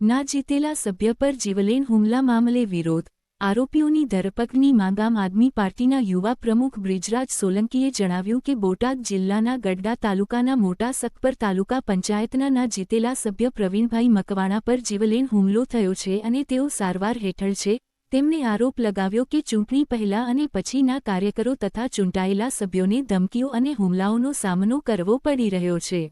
ના જીતેલા સભ્ય પર જીવલેણ હુમલા મામલે વિરોધ. આરોપીઓની ધરપકડની માંગ. આમ આદમી પાર્ટીના યુવા પ્રમુખ બ્રિજરાજ સોલંકીએ જણાવ્યું કે બોટાદ જિલ્લાના ગઢડા તાલુકાના મોટા સખપર તાલુકા પંચાયતના ના જીતેલા સભ્ય પ્રવીણભાઈ મકવાણા પર જીવલેણ હુમલો થયો છે અને તેઓ સારવાર હેઠળ છે. તેમણે આરોપ લગાવ્યો કે ચૂંટણી પહેલા અને પછીના કાર્યકરો તથા ચૂંટાયેલા સભ્યોને ધમકીઓ અને હુમલાઓનો સામનો કરવો પડી રહ્યો છે.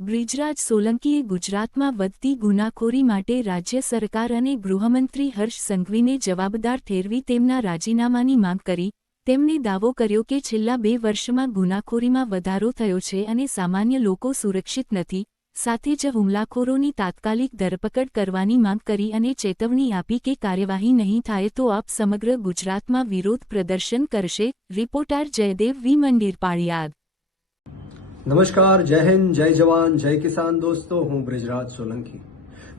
બ્રિજરાજ સોલંકીએ ગુજરાતમાં વધતી ગુનાખોરી માટે રાજ્ય સરકાર અને ગૃહમંત્રી હર્ષ સંઘવીને જવાબદાર ઠેરવી તેમના રાજીનામાની માંગ કરી. તેમણે દાવો કર્યો કે છેલ્લા 2 વર્ષમાં ગુનાખોરીમાં વધારો થયો છે અને સામાન્ય લોકો સુરક્ષિત નથી. સાથે જ હુમલાખોરોની તાત્કાલિક ધરપકડ કરવાની માંગ કરી અને ચેતવણી આપી કે કાર્યવાહી નહીં થાય તો આપ સમગ્ર ગુજરાતમાં વિરોધ પ્રદર્શન કરશે. રિપોર્ટર જયદેવ વી મંદિર પાળિયાદ. નમસ્કાર, જય હિન્દ, જય જવાન, જય કિસાન દોસ્તો. હું બ્રિજરાજ સોલંકી.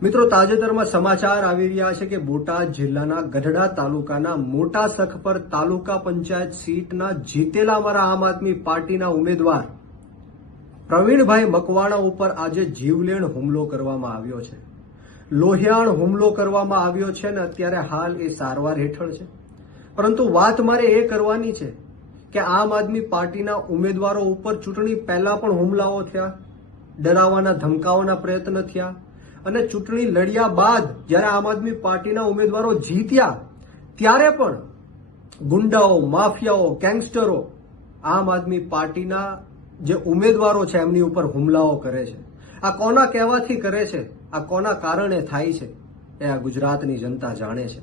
મિત્રો, તાજેતરમાં સમાચાર આવી રહ્યા છે કે બોટાદ જિલ્લાના ગઢડા તાલુકાના મોટા સખપર તાલુકા પંચાયત સીટના જીતેલા અમારા આમ આદમી પાર્ટીના ઉમેદવાર પ્રવીણભાઈ મકવાણા ઉપર આજે જીવલેણ હુમલો કરવામાં આવ્યો છે. લોહિયાણ હુમલો કરવામાં આવ્યો છે અને અત્યારે હાલ એ સારવાર હેઠળ છે. પરંતુ વાત મારે એ કરવાની છે કે આમ આદમી પાર્ટીના ઉમેદવારો ઉપર ચૂંટણી પહેલા પણ હુમલાઓ થયા, ડરાવવાના ધમકાવવાના પ્રયત્ન થયા અને ચૂંટણી લડ્યા બાદ જ્યારે આમ આદમી પાર્ટીના ઉમેદવારો જીત્યા ત્યારે પણ ગુંડાઓ, માફિયાઓ, ગેંગસ્ટરો આમ આદમી પાર્ટીના જે ઉમેદવારો છે એમની ઉપર હુમલાઓ કરે છે. આ કોના કહેવાથી કરે છે, આ કોના કારણે થાય છે એ આ ગુજરાતની જનતા જાણે છે.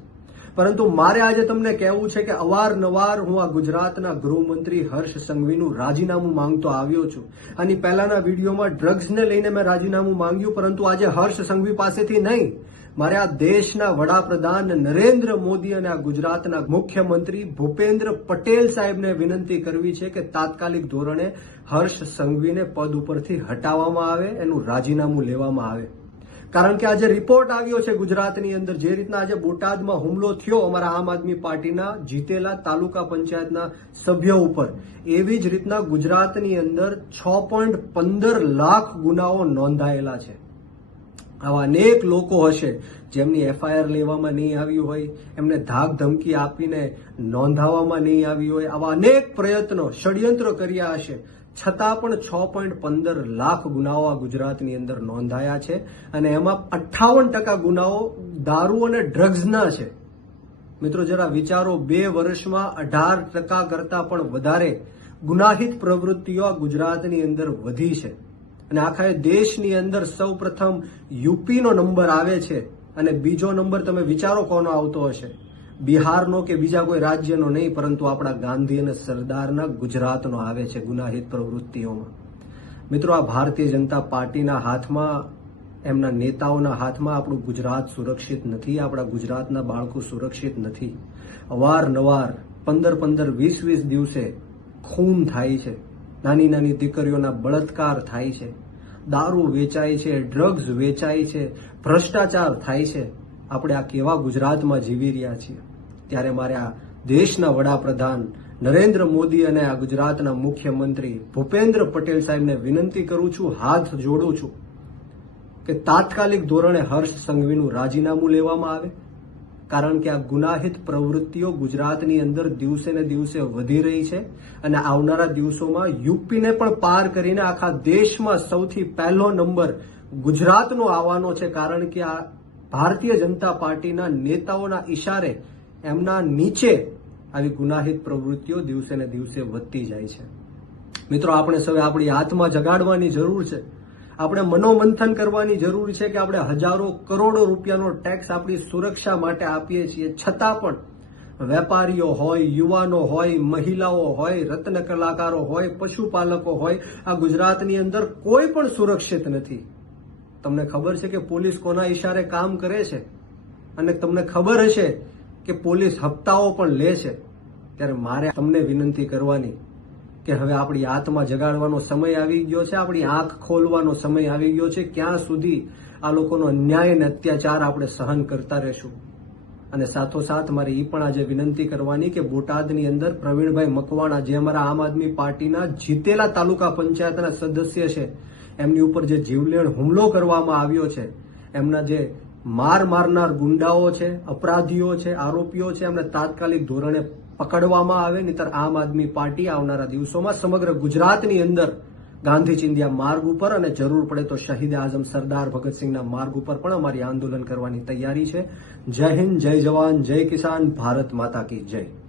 પરંતુ મારે આજે તમને કહેવું છે કે અવારનવાર હું આ ગુજરાતના ગૃહમંત્રી હર્ષ સંઘવીનું રાજીનામું માંગતો આવ્યો છું. આની પહેલાના વિડીયોમાં ડ્રગ્સને લઈને મેં રાજીનામું માંગ્યું, પરંતુ આજે હર્ષ સંઘવી પાસેથી નહીં, મારે આ દેશના વડાપ્રધાન નરેન્દ્ર મોદી અને આ ગુજરાતના મુખ્યમંત્રી ભૂપેન્દ્ર પટેલ સાહેબને વિનંતી કરવી છે કે તાત્કાલિક ધોરણે હર્ષ સંઘવીને પદ ઉપરથી હટાવવામાં આવે, એનું રાજીનામું લેવામાં આવે. કારણ કે આજે રિપોર્ટ આવ્યો છે ગુજરાતની અંદર, જે રીતના આજે બોટાદમાં હુમલો થયો અમારા આમ આદમી પાર્ટીના જીતેલા તાલુકા પંચાયતના સભ્યો ઉપર, એવી જ રીતના ગુજરાતની અંદર 6.15 લાખ ગુનાઓ નોંધાયેલા છે. આવા અનેક લોકો હશે જેમની એફઆઈઆર લેવામાં નહીં આવી હોય, એમને ધાક ધમકી આપીને નોંધાવવામાં નહીં આવી હોય. આવા અનેક પ્રયત્નો, ષડયંત્રો કર્યા હશે, છતાં પણ 6.15 લાખ ગુનાઓ આ ગુજરાતની અંદર નોંધાયા છે અને એમાં 58% ગુનાઓ દારૂ અને ડ્રગ્સના છે. મિત્રો, જરા વિચારો, 2 વર્ષમાં 18% કરતા પણ વધારે ગુનાહિત પ્રવૃત્તિઓ આ ગુજરાતની અંદર વધી છે અને આખા દેશની અંદર સૌપ્રથમ યુપીનો નંબર આવે છે અને બીજો નંબર તમે વિચારો કોનો આવતો હશે? બિહારનો કે બીજા કોઈ રાજ્યનો નહીં, પરંતુ આપણા ગાંધી અને સરદારના ગુજરાતનો આવે છે ગુનાહિત પ્રવૃત્તિઓમાં. મિત્રો, આ ભારતીય જનતા પાર્ટીના હાથમાં, એમના નેતાઓના હાથમાં આપણું ગુજરાત સુરક્ષિત નથી, આપણા ગુજરાતના બાળકો સુરક્ષિત નથી. અવારનવાર 15-15, 20-20 દિવસે ખૂન થાય છે, નાની નાની દીકરીઓના બળાત્કાર થાય છે, દારૂ વેચાય છે, ડ્રગ્સ વેચાય છે, ભ્રષ્ટાચાર થાય છે. આપણે આ કેવા ગુજરાતમાં જીવી રહ્યા છીએ? ત્યારે મારે આ દેશના વડાપ્રધાન નરેન્દ્ર મોદી અને આ ગુજરાતના મુખ્યમંત્રી ભૂપેન્દ્ર પટેલ સાહેબને વિનંતી કરું છું, હાથ જોડું છું કે તાત્કાલિક ધોરણે હર્ષ સંઘવીનું રાજીનામું લેવામાં આવે. કારણ કે આ ગુનાહિત પ્રવૃત્તિઓ ગુજરાતની અંદર દિવસે ને દિવસે વધી રહી છે અને આવનારા દિવસોમાં યુપીને પણ પાર કરીને આખા દેશમાં સૌથી પહેલો નંબર ગુજરાતનો આવવાનો છે. કારણ કે આ ભારતીય જનતા પાર્ટીના નેતાઓના ઇશારે એમના નીચે આવી ગુનાહિત પ્રવૃત્તિઓ દિવસે ને દિવસે વધતી જાય છે. મિત્રો, આપણે સૌએ આપણી આત્મા જગાડવાની જરૂર છે. આપણે મનોમંથન કરવાની જરૂર છે કે આપણે હજારો કરોડો રૂપિયાનો ટેક્સ આપણી સુરક્ષા માટે આપીએ છીએ, છતાં પણ વેપારીઓ હોય, યુવાનો હોય, મહિલાઓ હોય, રત્ન કલાકારો હોય, પશુપાલકો હોય, આ ગુજરાતની અંદર કોઈ પણ સુરક્ષિત નથી. તમને ખબર છે કે પોલીસ કોના ઇશારે કામ કરે છે અને તમને ખબર હશે કે પોલીસ હપ્તાઓ પણ લે છે. ત્યારે મારે તમને વિનંતી કરવાની કે હવે આપણી આત્મા જગાડવાનો સમય આવી ગયો છે, આપણી આંખ ખોલવાનો સમય આવી ગયો છે. ક્યાં સુધી આ લોકોનો અન્યાય અને અત્યાચાર આપણે સહન કરતા રહેશું? અને સાથોસાથ મારે એ પણ આજે વિનંતી કરવાની કે બોટાદની અંદર પ્રવીણભાઈ મકવાણા, જે અમારા આમ આદમી પાર્ટીના જીતેલા તાલુકા પંચાયતના સદસ્ય છે, એમની ઉપર જે જીવલેણ હુમલો કરવામાં આવ્યો છે, એમના જે માર મારનાર ગુંડાઓ છે, અપરાધીઓ છે, આરોપીઓ છે, એમને તાત્કાલિક ધોરણે પકડવામાં આવે, નહીતર આમ આદમી પાર્ટી આવનારા દિવસોમાં સમગ્ર ગુજરાતની અંદર ગાંધી ચિંધ્યા માર્ગ ઉપર અને જરૂર પડે તો શહીદ આઝમ સરદાર ભગતસિંહના માર્ગ ઉપર પણ અમારી આંદોલન કરવાની તૈયારી છે. જય હિન્દ, જય જવાન, જય કિસાન, ભારત માતા કી જય.